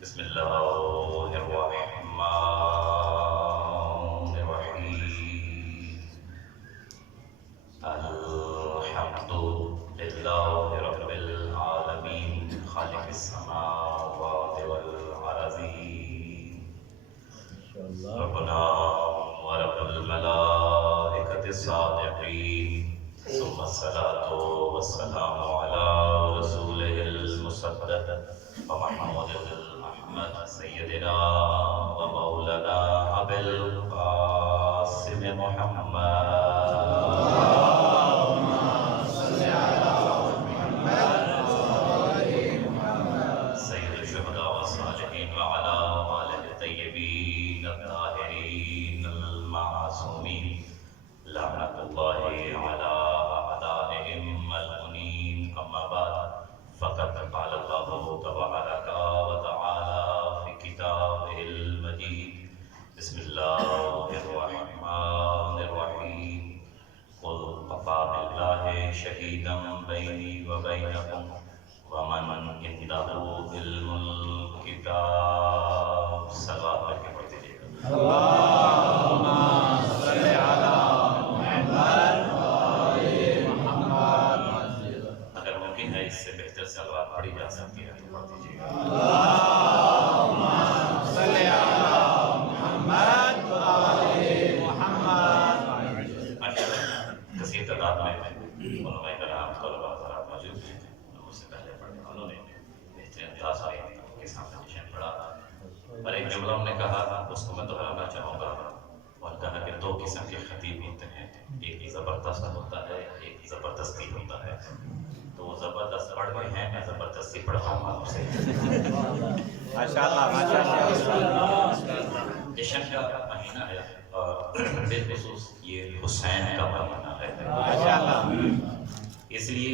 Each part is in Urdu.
بسم اللہ الرحمن الرحیم الحمد للہ رب العالمین خالق السماوات والارضین ربنا ورب الملائکۃ الصادقین ثم الصلاة والسلام علی رسولہ المصدق ومحمود الأحمد سيدنا ومولانا أبي القاسم محمد اللهم صل على محمد وآل محمد سيد الشهداء والصالحين وعلى آله الطيبين الطاهرين المعصومين لعنة الله على أعدائهم الملعونين أما بعد فقد قال الله تبارك وتعالى في كتابه المجيد بسم الله الرحمن الرحيم قل كفى بالله شهيدا بيني وبينكم ومن عنده علم الكتاب صلوات کے پڑھتے جائیے اللهم صل على محمد وآل محمد اگر ممکن ہے اس سے بہتر صلوات پڑھی جا سکتی ہے تو پڑھ دیجیے اللهم صل على محمد وآل محمد ماشاءاللہ کثیر تعداد میں علماء کرام طلباء حضرات موجود ہیں مجھ سے پہلے پڑھنے والوں نے بہترین انداز میں کے سامنے جشن پڑھا اور ایک جملہ انہوں نے کہا اس کو میں دہرانا چاہوں گا اور کہا کہ دو قسم کے خطیب ہوتے ہیں ایک زبردست ہوتا ہے ایک زبردستی ہوتا ہے تو وہ زبردست پڑھ گئے ہیں میں زبردستی پڑھاؤں گا آپ سے ماشاءاللہ ماشاءاللہ جشن کا مہینہ ہے اور بالخصوص یہ حسین کا مہینہ ہے ماشاءاللہ اس لیے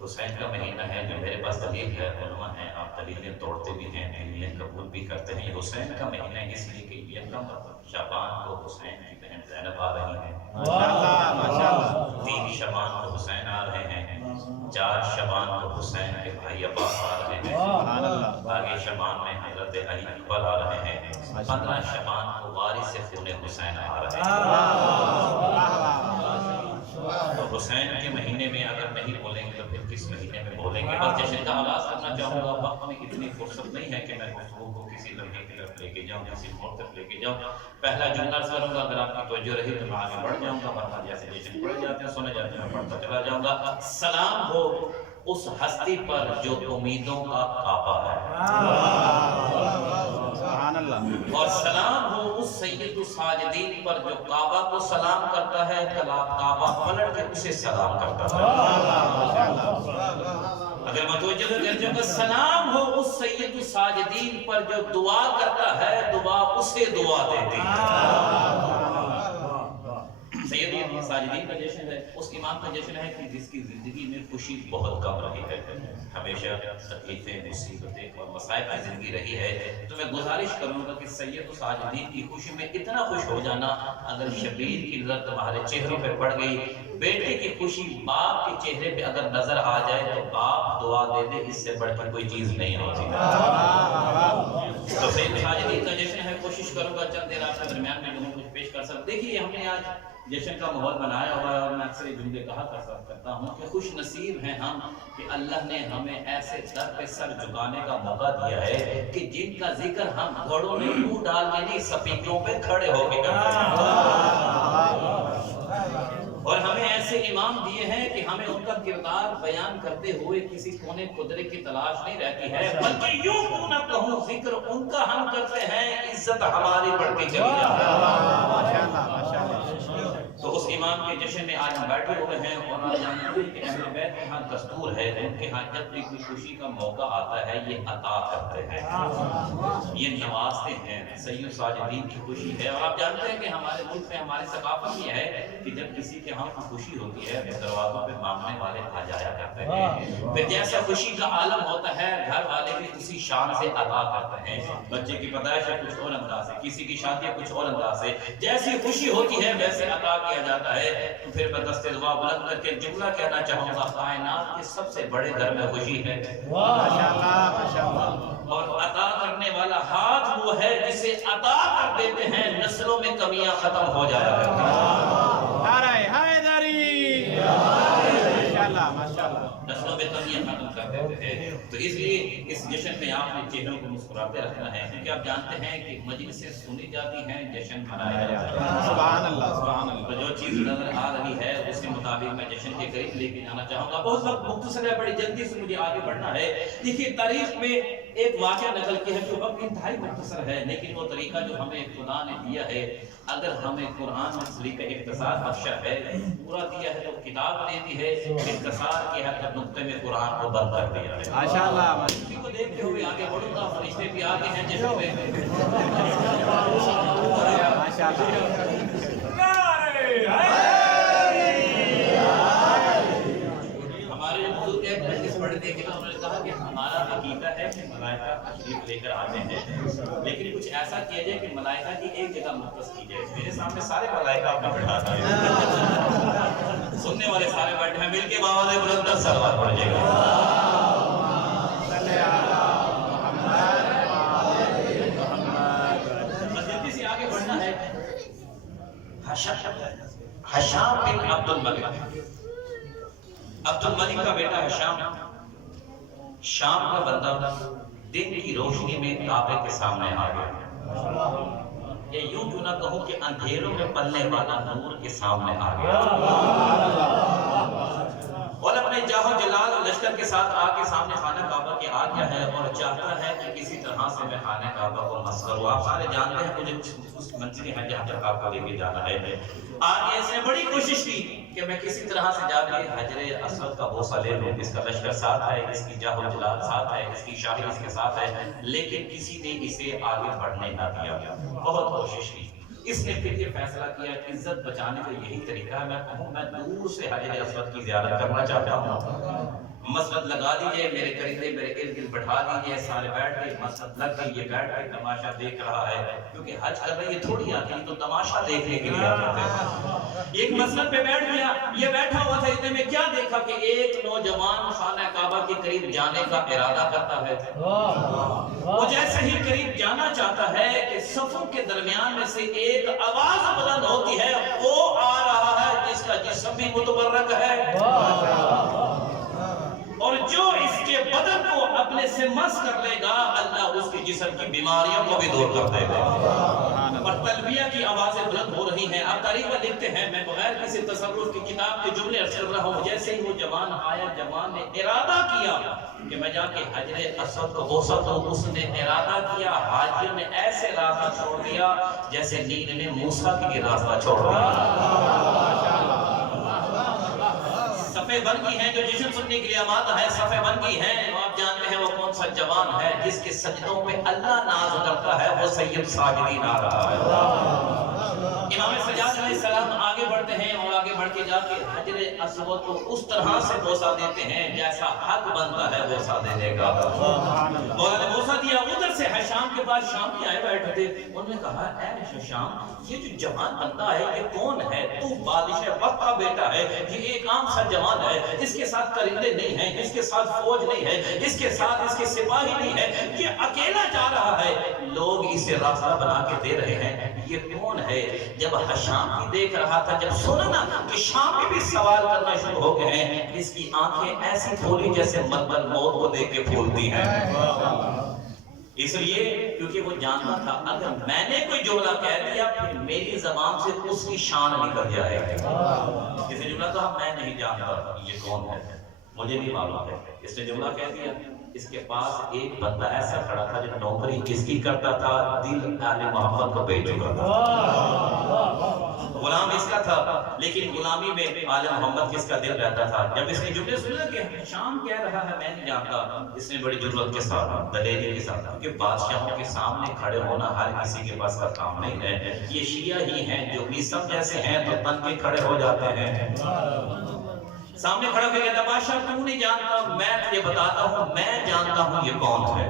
حسین کا مہینہ ہے جو میرے پاس دلیل ہے علماء ہیں آپ دلیلیں توڑتے بھی ہیں دلیلیں قبول بھی کرتے ہیں یہ حسین کا مہینہ ہے اس لیے کہ یکم شعبان کو حسین کی بہن زینب آ رہی ہیں ماشاءاللہ ماشاءاللہ 3 شعبان کو حسین آ رہے ہیں 4 شعبان کو حسین کے بھائی عباس آ رہے ہیں سبحان اللہ آگے شعبان میں حضرت علی اکبر آ رہے ہیں 15 شعبان کو وارث خون حسین آ رہے ہیں تو حسین کے مہینے میں اگر نہیں بولیں گے تو پھر کس مہینے میں بولیں گے بس جشن کا آغاز کرنا چاہوں گا وقت میں اتنی فرصت نہیں ہے کہ میں گفتگو کو کسی لمحے کی طرف لے کے جاؤں کسی موڑ تک لے کے جاؤں پہلا جملہ عرض کروں گا اگر آپ کی توجہ رہی تو میں آگے بڑھ جاؤں گا ورنہ جیسے جشن پڑھ جاتے ہیں سنے جاتے ہیں میں پڑھتا چلا جاؤں گا سلام ہو اس ہستی پر جو امیدوں کا کعبہ ہے سبحان اللہ اور سلام ہو اس سید الساجدین پر جو کعبہ کو سلام کرتا ہے کعبہ پلٹ کے اسے سلام کرتا ہے اگر متوجہ کر جاؤں گا سلام ہو اس سید الساجدین پر جو دعا کرتا ہے دعا اسے دعا دیتی ہے سید الساجدین کا جشن ہے اس امام کا جشن ہے کہ جس کی زندگی میں خوشی بہت کم رہی ہے ہمیشہ تکلیفیں مصیبتیں اور مصائب کی زندگی رہی ہے تو میں گزارش کروں گا کہ سید الساجدین کی خوشی میں اتنا خوش ہو جانا اگر شبیر کی نظر تمہارے چہروں پہ پڑ گئی بیٹے کی خوشی باپ کے چہرے پہ اگر نظر آ جائے تو باپ دعا دے دے اس سے بڑھ کر کوئی چیز نہیں ہوتی تو سید الساجدین کا جشن ہے کوشش کروں گا چند دیر آپ کے درمیان میں لوگوں کو پیش کر سکتے دیکھیے ہم نے آج جشن کا ماحول بنایا ہوا ہے اور میں اکثر یہ جملے کہا کرتا ہوں کہ خوش نصیب ہیں ہم کہ اللہ نے ہمیں ایسے در پہ سر جھکانے کا موقع دیا ہے کہ جن کا ذکر ہم گھوڑوں میں منہ ڈال کے نہیں سپیکروں پہ کھڑے ہو کے کرتے ہیں اور ہمیں ایسے امام دیے ہیں کہ ہمیں ان کا کردار بیان کرتے ہوئے کسی کونے قدرے کی تلاش نہیں رہتی ہے بلکہ یوں کیوں نہ کہوں ذکر ان کا ہم کرتے ہیں عزت ہماری بڑھ کے چلی جاتی ہے ماشاءاللہ ماشاءاللہ تو اس امام کے جشن میں آج ہم بیٹھے ہوئے ہیں اور آپ جانتے ہیں کہ اہل بیت کے ہاں دستور ہے ان کے ہاں جب بھی کوئی خوشی کا موقع آتا ہے یہ عطا کرتے ہیں یہ نوازتے ہیں سید الساجدین کی خوشی ہے اور آپ جانتے ہیں کہ ہمارے ملک میں ہماری ثقافت یہ ہے کہ جب کسی کے ہاں خوشی ہوتی ہے تو دروازوں پہ مانگنے والے آ جایا کرتے ہیں پھر جیسا خوشی کا عالم ہوتا ہے گھر والے بھی اسی شان سے عطا کرتے ہیں بچے کی پیدائش ہے کچھ اور انداز سے کسی کی شادی ہے کچھ اور انداز سے جیسی خوشی ہوتی ہے ویسے عطا کیا جاتا ہے تو پھر میں دست دعا بلند کر کے جملہ کہنا چاہوں گا کائنات کے سب سے بڑے گھر میں خوشی ہے ماشاءاللہ ماشاءاللہ اور عطا کرنے تعالیٰ ہاتھ وہ ہے جسے عطا کر دیتے ہیں، نسلوں میں کمیاں ختم ہو جایا کرتی ہیں۔ نعرہ حیدری، ماشاءاللہ ماشاءاللہ، نسلوں میں کمیاں ختم کر دیتے ہیں۔ تو اس لیے اس جشن میں آپ نے چہروں کو مسکراتے رکھنا ہے، کیونکہ آپ جانتے ہیں کہ مجلسیں سنی جاتی ہیں، جشن منایا جاتا ہے۔ سبحان اللہ سبحان اللہ۔ تو جو چیز نظر آ رہی ہے اس کے مطابق میں جشن کے قریب لے کے جانا چاہوں گا۔ بہت وقت مختصر ہے، بڑی جلدی سے مجھے آگے بڑھنا ہے۔ دیکھیے تاریخ میں ایک واقعہ نقل کیا ہے جو اب انتہائی مختصر ہے، لیکن وہ طریقہ جو ہمیں خدا نے دیا ہے، اگر ہمیں قرآن میں طریقہ اختصار بخشا ہے، پورا دیا ہے تو کتاب دے دی ہے، اختصار کیا ہے تو نقطے میں قرآن کو بند کر دیا ہے۔ ماشاءاللہ اسی کو دیکھتے ہوئے آگے بڑھوں گا، فرشتے بھی آگے ہیں جشن میں۔ ماشاءاللہ۔ ہمارے بزرگ ایک مجلس پڑھے تھے کہ انہوں نے کہا کہ ہمارا عقیدہ ہے کہ ملائکہ تشریف لے کر آتے ہیں، لیکن کچھ ایسا کیا جائے کہ ملائکہ کی ایک جگہ مختص کی جائے۔ میرے سامنے سارے ملائکہ آپ نے بٹھا دیے، سننے والے سارے بیٹھے ہیں، مل کے باواز بلند صلوات پڑھ جائے گا۔ جلدی سے آگے بڑھنا ہے۔ حشام بن عبد الملک، عبد الملک کا بیٹا حشام شام کا بندہ دن کی روشنی میں کعبے کے سامنے آ گیا، یا یوں کیوں نہ کہوں کہ اندھیروں میں پلنے والا نور کے سامنے آ گیا، اور اپنے جاہ و جلال و لشکر کے ساتھ آ کے سامنے خانہ کعبہ کے آ گیا ہے اور چاہتا ہے کہ کسی طرح سے میں خانہ کعبہ کو مس کروں۔ آپ سارے جانتے ہیں مجھے اس منزل ہے جہاں تک آپ کو لے کے جانا ہے۔ آگے اس نے بڑی کوشش کی کہ میں کسی طرح سے جا کے حجر اسود کا بوسہ لے لوں، اس کا لشکر ساتھ ہے، اس کی جاہ و جلال ساتھ ہے، اس کی شاہی اس کے ساتھ ہے، لیکن کسی نے اسے آگے بڑھنے نہ دیا۔ بہت کوشش کی، اس نے پھر یہ فیصلہ کیا کہ عزت بچانے کا یہی طریقہ ہے، میں کہوں میں دور سے حجر اسود کی زیارت کرنا چاہتا ہوں، مسجد لگا دیجئے، میرے قریبے میرے ارد گرد بٹھا دیجئے، سارے بیٹھ کے مسجد لگ گئی، یہ بیٹھ کے تماشا دیکھ رہا ہے، کیونکہ حج کر رہے یہ تھوڑی آتی ہے، تو تماشا دیکھنے کے لیے آتے ہیں۔ ایک مسجد پہ بیٹھ گیا، یہ بیٹھا ہوا تھا، اتنے میں کیا دیکھا کہ ایک نوجوان خانہ کعبہ کے قریب جانے کا ارادہ کرتا ہے۔ وہ جیسے ہی قریب جانا چاہتا ہے کہ صفوں کے درمیان میں سے ایک آواز بلند ہوتی ہے، وہ آ رہا ہے جس کا جسم بھی متبرک ہے، اور جو اس کے بدن کو اپنے سے مس کر لے گا، اللہ اس کے جسم کی بیماریوں کو بھی دور کر دے گا۔ اور تلبیہ کی آوازیں بلند ہو رہی ہیں۔ اب تاریخ میں لکھتے ہیں، میں بغیر کسی تصرف کی کتاب کے جملے عرض کر رہا ہوں، جیسے ہی وہ جوان آیا، جوان نے ارادہ کیا کہ میں جا کے حجر اسود کو بوسہ دوں، اس نے ارادہ کیا، حاجیوں نے ایسے راستہ چھوڑ دیا جیسے نیل نے موسیٰ کے لیے راستہ چھوڑ دیا۔ صفے بن کی ہیں جو جشن سننے کے لیے آمادہ ہے، صفے بن کی ہیں، آپ جانتے ہیں وہ کون سا جوان ہے جس کے سجدوں پہ اللہ ناز کرتا ہے، وہ سید ساجدین آ رہا ہے۔ امام سجاد علیہ السلام آگے بڑھتے ہیں اور آگے بڑھ کے جا کے حجر اسود کو اس طرح سے بوسہ دیتے ہیں جیسا حق بنتا ہے بوسہ دینے کا۔ مولا نے بوسہ دیا، ادھر سے حشام کے پاس شام کی آئے بیٹھے تھے، انہوں نے کہا اے حشام، یہ جو جوان بندہ ہے یہ کون ہے؟ تو بادشاہ وقت کا بیٹا ہے، یہ ایک عام سا جوان ہے، اس کے ساتھ کرندے نہیں ہیں، اس کے ساتھ فوج نہیں ہے، اس کے ساتھ اس کے سپاہی نہیں ہے، یہ اکیلا جا رہا ہے، لوگ اسے راستہ بنا کے دے رہے ہیں، یہ کون ہے؟ جب حشام کی دیکھ رہا تھا، جب سنا نا کہ شام کے بھی سوال کرنا شروع ہو گئے ہیں، اس کی آنکھیں ایسی کھولی جیسے ملبل موت کو دیکھ کے پھولتی ہیں۔ اس لیے کیونکہ وہ جانتا تھا اگر میں نے کوئی جملہ کہہ دیا پھر میری زبان سے اس کی شان نکل جائے گی۔ اس نے جملہ کہا میں نہیں جانتا یہ کون ہے، مجھے نہیں معلوم ہے۔ اس نے جملہ کہہ دیا، اس کے پاس ایک بندہ ایسا کھڑا تھا جو نوکری کس کی کرتا تھا؟ دل آل محمد کو بیچ چکا تھا، غلام اس کا تھا، لیکن غلامی میں آل محمد کس کا دل رہتا تھا۔ جب اس نے جملے سنا کہ شام کہہ رہا ہے میں نہیں جانتا، اس نے بڑی جرات کے ساتھ دلیری کے ساتھ، کیونکہ بادشاہوں کے سامنے کھڑے ہونا ہر کسی کے پاس کا کام نہیں ہے، یہ شیعہ ہی ہیں جو عیسیٰ جیسے ہیں تو تن کے کھڑے ہو جاتے ہیں۔ سامنے کھڑا کے کہتا بادشاہ تو نہیں جانتا، میں تجھے بتاتا ہوں میں جانتا ہوں یہ کون ہے۔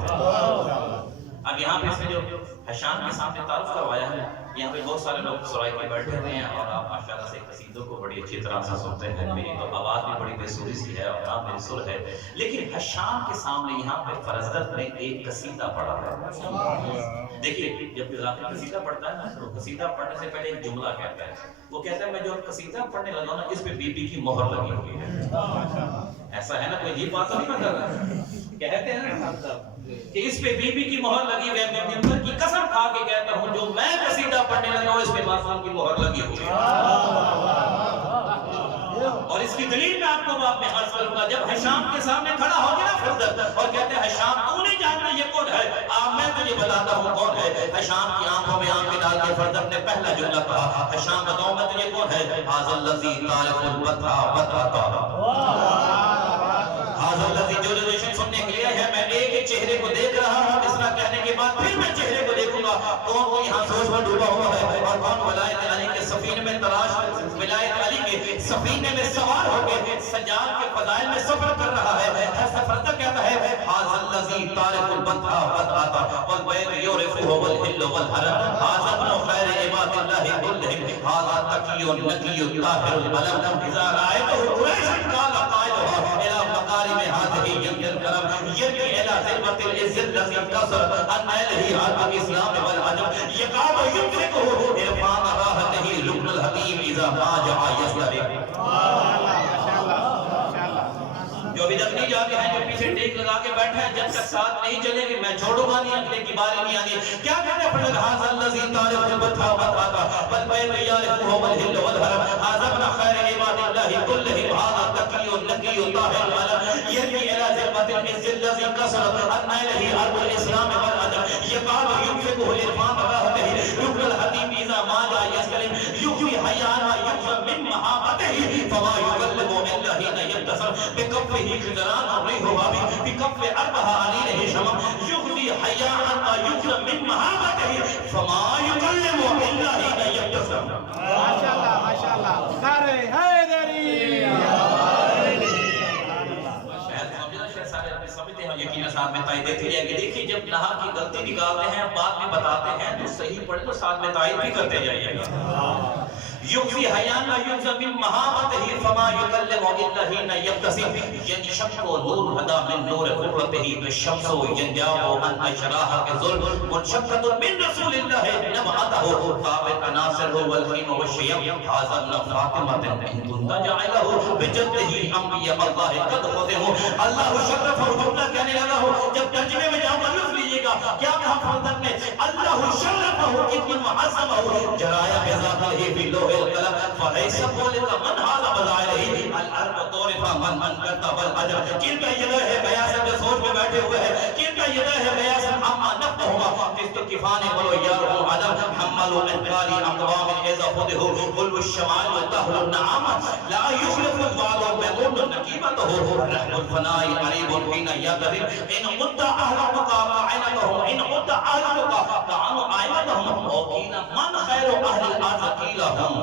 اب اب یہاں پہ اس نے جو حشام کے سامنے تعارف کروایا ہے، یہاں پہ بہت سارے لوگ سرائی کے بیٹھے ہوئے ہیں اور آپ ماشاءاللہ سے قصیدوں کو بڑی اچھی طرح سے سنتے ہیں. میری تو آواز بھی بڑی بے سری سی ہے اور نہ میری سر ہے، لیکن حشام کے سامنے یہاں پہ فرزدق نے ایک قصیدہ پڑھا ہے. دیکھیے جب قذافی قصیدہ پڑھتا ہے نا تو قصیدہ پڑھنے سے پہلے ایک جملہ کہتا ہے. وہ کہتا ہے میں جو قصیدہ پڑھنے لگا ہوں نا اس پہ بی بی کی مہر لگی ہوئی ہے. ایسا ہے نا، کوئی یہ بات نہیں کر رہا، کہتے ہیں نا کہ اس پہ بی بی کی مہر لگی ہوئی ہے. میں ممبر کی قسم کھا کے کہتا ہوں جو میں قصیدہ پڑھنے لگا ہوں اس پہ معصوم کی مہر لگی ہوئی ہے. اور اس کی دلیل میں آپ کو بات میں عرض کروں گا. جب حشام کے سامنے کھڑا ہو گیا نا فرزدق اور کہتے ہیں حشام تو نہیں جانتا یہ کون ہے، میں تجھے بتاتا ہوں کون ہے. حشام کی آنکھوں میں آنکھیں ڈال کے فرزدق نے پہلا جملہ کہا، حشام بتاؤ میں تجھے کون ہے. ھذا الذی تعرف البتہ بتاتا، ھذا الذی جو ریلیشن سننے کے لیے ہے. میں ایک چہرے کو دیکھ رہا ہوں، اس طرح کہنے کے بعد پھر میں چہرے کو دیکھوں گا کون کو یہاں سوچ میں ڈوبا ہوا ہے اور کون ولایت علی کے سفینے میں تلاش، ولایت علی کے سفینے میں سوار ہو کے سجاد کے فضائل میں سفر کر رہا ہے. ہر سفر تک کہتا ہے ھذا الذی تعرف البتہ بتاتا والبیت یعرفہ والحل والحرم ھذا ابن خیر عباد اللہ کلہم ھذا تقی نقی طاہر العلم اذا رأیتہ قریش قال قائلها الى مقارب هذه يد الكرم يرجع الى ذروة العز الذي كسر ان اهله عرب الاسلام والعجم يقاب يدركه عرفان راحته لبن الحكيم اذا ما جاء يسلم. جو ابھی تک نہیں جاتے ہیں، جو پیچھے ٹیک لگا کے بیٹھے ہیں، جب تک ساتھ نہیں چلیں گے میں چھوڑوں گا نہیں، اگلے کی باری نہیں آنی. کیا کہتے ہیں فرزدق ھذا الذی تعرف البتہ بتاتا والبیت یعرفہ والحل والحرم ھذا ابن خیر عباد اللہ کلہم ھذا تقی نقی طاہر العلم یرجع الى ذروة العز الذی کسر ان اهله عرب الاسلام والعجم یقاب ينفقه العرفان راحته لبن الحکیم اذا ما جاء يسلم یغوی حیانا یغوی من محابته فما یکلم الا حین یبتسم بکفه خضران الریح وابی بکف اربها علیہ شمم یغنی حیاء یغنی من محابته فما یکلم الا حین یبتسم. ماشاءاللہ ماشاءاللہ. نعرہ حیدری. سمجھتے ہیں یقین ساتھ میں تائید دیتے جائیں گے. دیکھیے جب نہا کی غلطی نکالتے ہیں بعد میں بتاتے ہیں تو صحیح پڑھے تو ساتھ میں تائید بھی کرتے جائیے گا. یغزی حیانا یغزی من محابته فما یکلم الا حین یبتسم ینشق نور ہدا من نور قرته بالشمس ینجاب عن اشراح الظلم منشقۃ من رسول اللہ نبعته ثابت ناصر والحین والشیم ھذا ابن فاطمہ ان كنت جعله بجده انبیاء اللہ قد خذه اللہ شرفہ. جملہ کہنے لگا ہو جب ترجمے میں جاؤ گا لکھ لیجیے گا کیا کہا فرزدق نے، اللہ شرفہ اتنا معظمہ جرایا بذاتہ فی لوح القلم فلیس قولک من ھذا بظاہرہ الارض طورفہ من کرتا والعجر. کن کا یہ ہے بیاسن جو سوچ میں بیٹھے ہوئے ہیں، کن کا یہ ہے بیاسن اما نفہما استقفان ولو یارو عدم حملوا انقاری اقوام اذا خودہو قلو الشمال تہل النعام لا یخلف الوعد بمون نقیبتہو رحم الفنائی قریب حین یقرب ان قد اہلقا قاعنتہم ان قد اہلقا قاعنوا آئمتہم وقیل من خیر اہل الارض قیلہم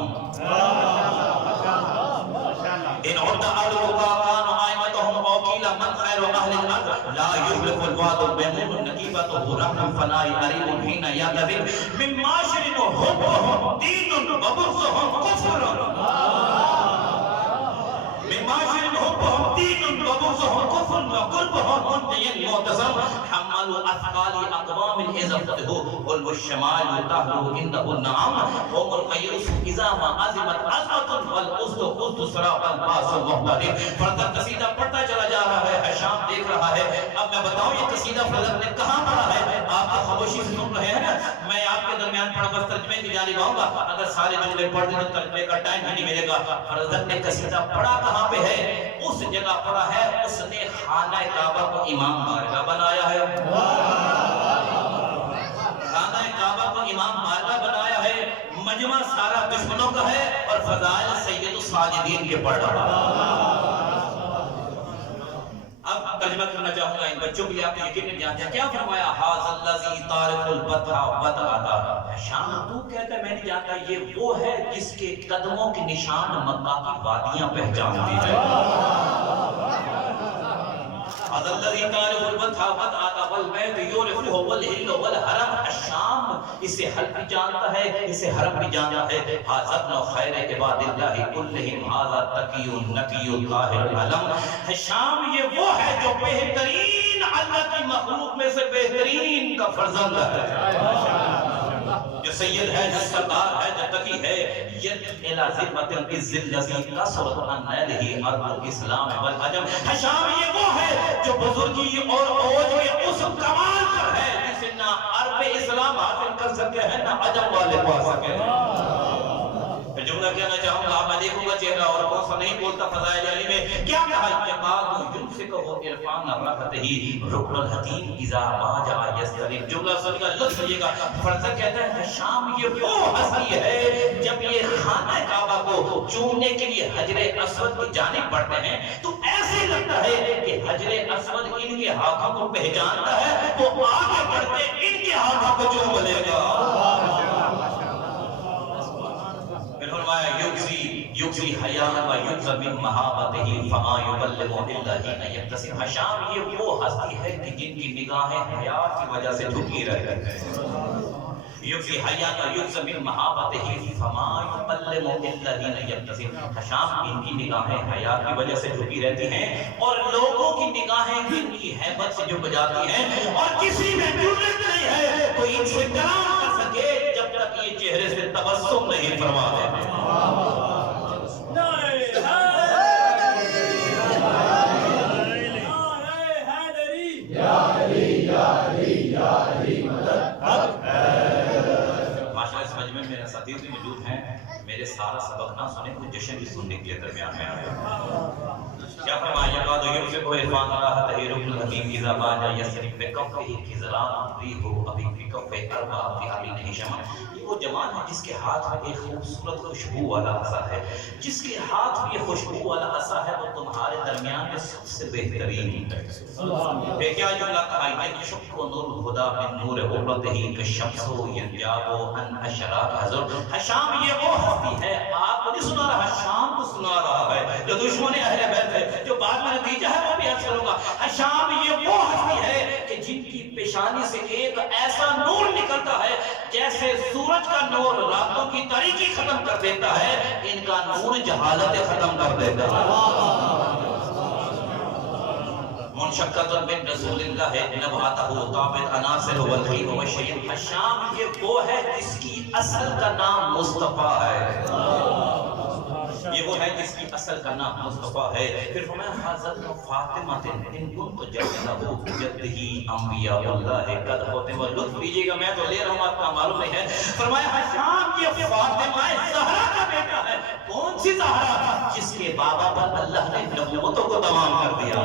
ان عد اهلها كانوا عائمتهم وكيل من خير اهل الارض لا يخلف الوعد بمون نقيبته رحم فناء قريب حين يعتذر من معاشر حبهم دين وبغضهم كفر من معاشر حبهم دين وبغضهم كفر وقربهم منتهي معتصم حملوا اثقال اقوام اذا فتحوا قلب الشمال تهلو عنده النعام هم القيوس اذا ما عزمت عزمة والقصد قصد سراء الباس المحترم. فرزدق قصیدہ پڑھتا چلا جا رہا ہے، حشام دیکھ رہا ہے. اب میں بتاؤں یہ قصیدہ فرزدق نے کہاں پڑھا ہے؟ آپ کو خاموشی سے سن رہے ہیں نا، میں آپ کے درمیان پڑھا بس ترجمے کی جانب آؤں گا. اگر سارے جملے پڑھ دیں تو ترجمے کا ٹائم ہی نہیں ملے گا. فرزدق نے قصیدہ پڑھا کہاں پہ ہے؟ اس جگہ پڑھا ہے اس نے خانہ کعبہ کو امام بارگاہ بنایا ہے. خانہ کعبہ کو امام بارگاہ بنایا ہے. مجمع سارا دشمنوں کا ہے اور فضائل سید الساجدین کے پڑھ رہا. اب ترجمہ کرنا چاہوں گا ان بچوں کے لیے، آپ یقین جانتے ہیں کیا فرمایا. ھذا الذی تعرف البتہ بتاتا. شام تو کہتا ہے میں نہیں جانتا یہ وہ ہے جس کے قدموں کے نشان مکہ کی وادیاں پہچانتی ہے. ھذا الذی تعرف البتہ بتاتا والبيت يعرفه والهل والحرم. الشام اسے حل بھی جانتا ہے، اسے حرم بھی جانتا ہے. هذا ابن خیر عباد اللہ كلهم هذا تقی نقی طاہر العلم. شام یہ وہ ہے جو بہترین اللہ کی مخلوق میں سے بہترین کا فرزند ہے، جو سید ہے، جو سردار ہے، جو تقی ہے. ید الى ذمت الذل الذی کثرت عن نالہ ارض الاسلام والعجم. شام یہ وہ ہے جو بزرگی اور عوج کے اس کمال پر ہے جسے نہ عرب اسلام حاصل کر سکے ہیں نہ عجم والے پا سکے ہیں. میں جملہ کہنا چاہوں گا، میں دیکھوں گا چہرہ اور کون سا نہیں بولتا فضائل علی میں. کیا کہا؟ یقاد یمسکہ عرفان رحمتہ رکن الحتیم اذا ما جاء یستریم. جملہ سن کا لطف لیجیے گا. فرزہ کہتا ہے شام یہ وہ ہستی ہے جب یہ خانہ کعبہ کو چومنے کے لیے حجر اسود کی جانب بڑھتے ہیں تو ایسے لگتا ہے کہ حجر اسود ان کے ہاتھوں کو پہچانتا ہے، وہ آگے بڑھتے ان کے ہاتھوں کو چوم لے گا. یکزی حیان و یکزی من محابتہ فما یبلغ الا حین یبتسم. شام یہ وہ ہستی ہے کہ جن کی نگاہیں حیا کی وجہ سے جھکی رہتی ہیں. یکزی حیان و یکزی من محابتہ فما یبلغ الا حین یبتسم. شام ان کی نگاہیں حیا کی وجہ سے جھکی رہتی ہیں اور لوگوں کی نگاہیں ان کی ہیبت سے جھک جاتی ہیں اور کسی میں جرأت نہیں ہے کوئی ان سے کلام کر سکے جب تک یہ چہرے سے تبسم نہیں فرما دیتے. ماشاءاللہ اس مجمع میں میرے ساتھی بھی موجود ہیں، میرے سارا سبق نہ سنے تو جشن بھی سننے کے لیے درمیان میں آئے. کیا فرمایا؟ یقاد یمسکہ عرفان رحمتہ رکن الحتیم اذا ما جاء یستریم بکفہ خضران ریح ابی بکفہ اربع فی علیہ شمع. یہ وہ جوان ہے جس کے ہاتھ میں ایک خوبصورت خوشبو والا عصا ہے، جس کے ہاتھ میں یہ خوشبو والا عصا ہے وہ تمہارے درمیان میں سب سے بہترین ہے. پھر کیا جملہ کہا؟ یشق نور الہدی من نور غربتہ کالشمس ینجاب عن اشراق حضر. شام یہ وہ ہستی ہے، آپ کو نہیں سنا رہا، شام کو سنا رہا ہے جو دشمن اہل بیت ہے، جو بعد میں نتیجہ ہے وہ بھی عرض کروں گا. شام یہ وہ ہستی ہے کہ جن کی پیشانی سے ایک ایسا نور نکلتا ہے جیسے سورج کا نور راتوں کی تاریکی ختم کر دیتا ہے، ان کا نور جہالت ختم کر دیتا ہے. منشقۃ من رسول اللہ نبعتہ طابت عناصر والخیر والشیء. شام یہ وہ ہے جس کی اصل کا نام مصطفیٰ ہے، یہ وہ ہے جس کی اصل کا نام مصطفیٰ ہے. پھر فرمایا حضرت فاطمہ ان کنت جدہ جدہ انبیاء اللہ قد ہوتے. وہ لطف لیجیے گا، میں تو لے رہا ہوں، آپ کا معلوم نہیں ہے. فرمایا شام یہ فاطمہ زہرا کا بیٹا ہے. کون سی زہرا؟ جس کے بابا پر اللہ نے نبوتوں کو تمام کر دیا.